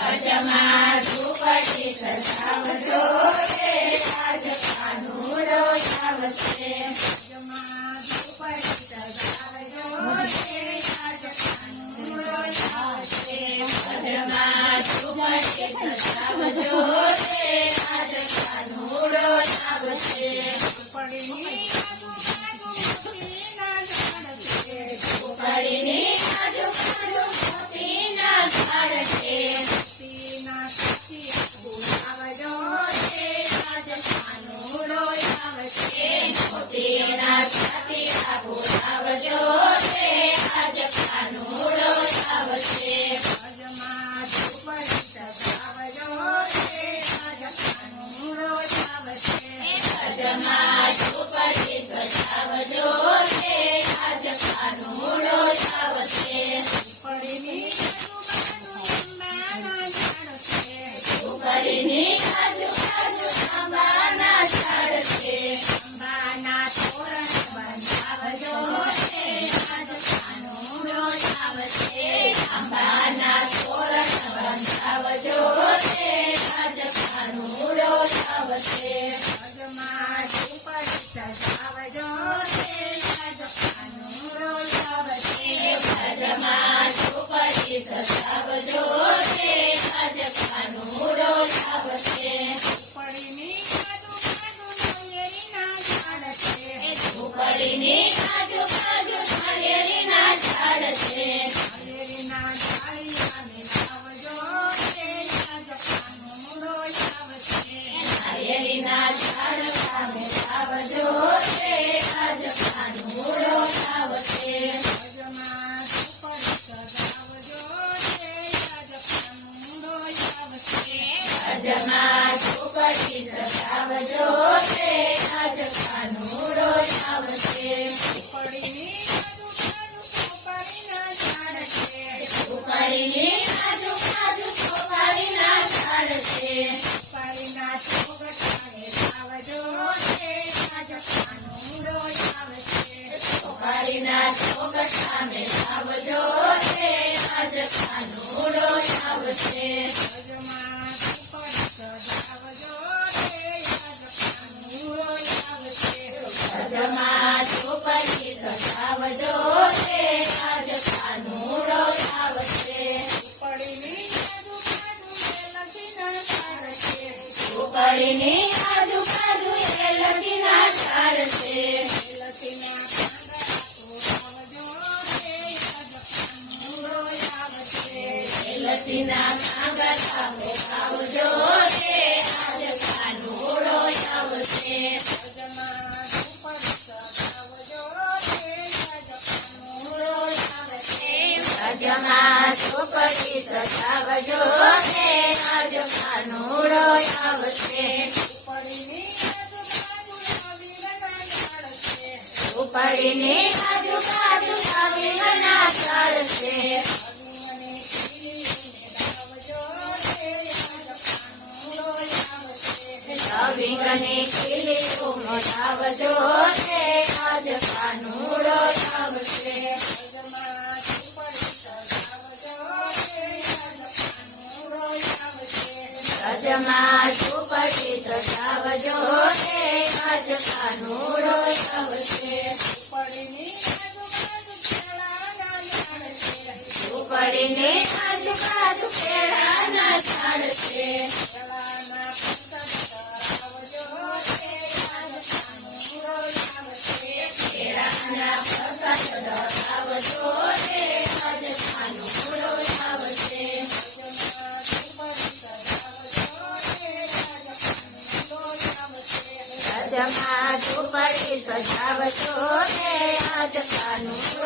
પદમાં ઝૂંપડી સજાવજો રે આજ કાનુડો આવશે. પદમાં ઝૂંપડી સજાવજો રે આજ કાનુડો આવશે. પદમાં ઝૂંપડી સજાવજો રે આજ કાનુડો આવશે. ઝૂંપડીની આજુબાજુ મોતીના ઝાડ છે. મોતીના બોલાવજો રે આજ કાનુડો આવશે. મોતીના છાતીયા બોલાવજો રે આજ કાનુડો આવશે. પદમાં ઝૂંપડી સજાવજો રે આજ કાનુડો આવશે. પદમાં ઝૂંપડી સજાવજો રે આજ કાનુડો આવશે. ઝૂંપડીની આજુબાજુ આંબાના ઝાડ છે. આંબાના તોરણ બંધાવજો રે આજ કાનુડો આવશે. આંબાના તોરણ બંધાવજો રે આજ કાનુડો આવશે. પદમાં ઝૂંપડી સજાવજો રે આજ કાનુડો આવશે. પદમાં ઝૂંપડી સજાવજો રે આજ કાનુડો આવશે. ઝૂંપડીની આજુબાજુ નાળિયેરીના ઝાડ છે. નાળિયેરીના ઝાડિયા મિલાવજો રે આજ કાનુડો આવશે. નાળિયેરીના ઝાડવા મિલાવજો રે આજ કાનુડો આવશે. પદમાં ઝૂંપડી સજાવજો રે આજ કાનુડો આવશે. પદમાં ઝૂંપડી સજાવજો રે આજ કાનુડો આવશે. ઝૂંપડીની આજુબાજુ સોપારીના ઝાડ છે. સોપારીના ચોગઠાને લાવજો રે આજ કાનુડો આવશે. સોપારીના ચોગઠાને લાવજો રે આજ કાનુડો આવશે. પદમાં ઝૂંપડી સજાવજો રે આજ કાનુડો આવશે. પદમાં ઝૂંપડી સજાવજો રે આજ કાનુડો આવશે. ઝૂંપડીની આજુબાજુ એલચીના ઝાડ છે. એલચીના પાંદડા બોલાવજો રે આજ કાનુડો આવશે. પદમાં ઝૂંપડી સજાવજો રે આજ કાનુડો આવશે. ઝૂંપડીની આજુબાજુ અવીરના ઝાડ છે. અવીંગની ખીલીઓ મોઢાવજો રે આજ કાનુડો આવશે. પદમાં ઝૂંપડી સજાવજો રે આજ કાનુડો આવશે. ઝૂંપડીની આજુબાજુ કેળાના ઝાડ છે. કેળાના પ્રસાદ ધરાવજો રે આજ કાનુડો આવશે. પદમાં ઝૂંપડી સજાવજો રે આજ કાનુડો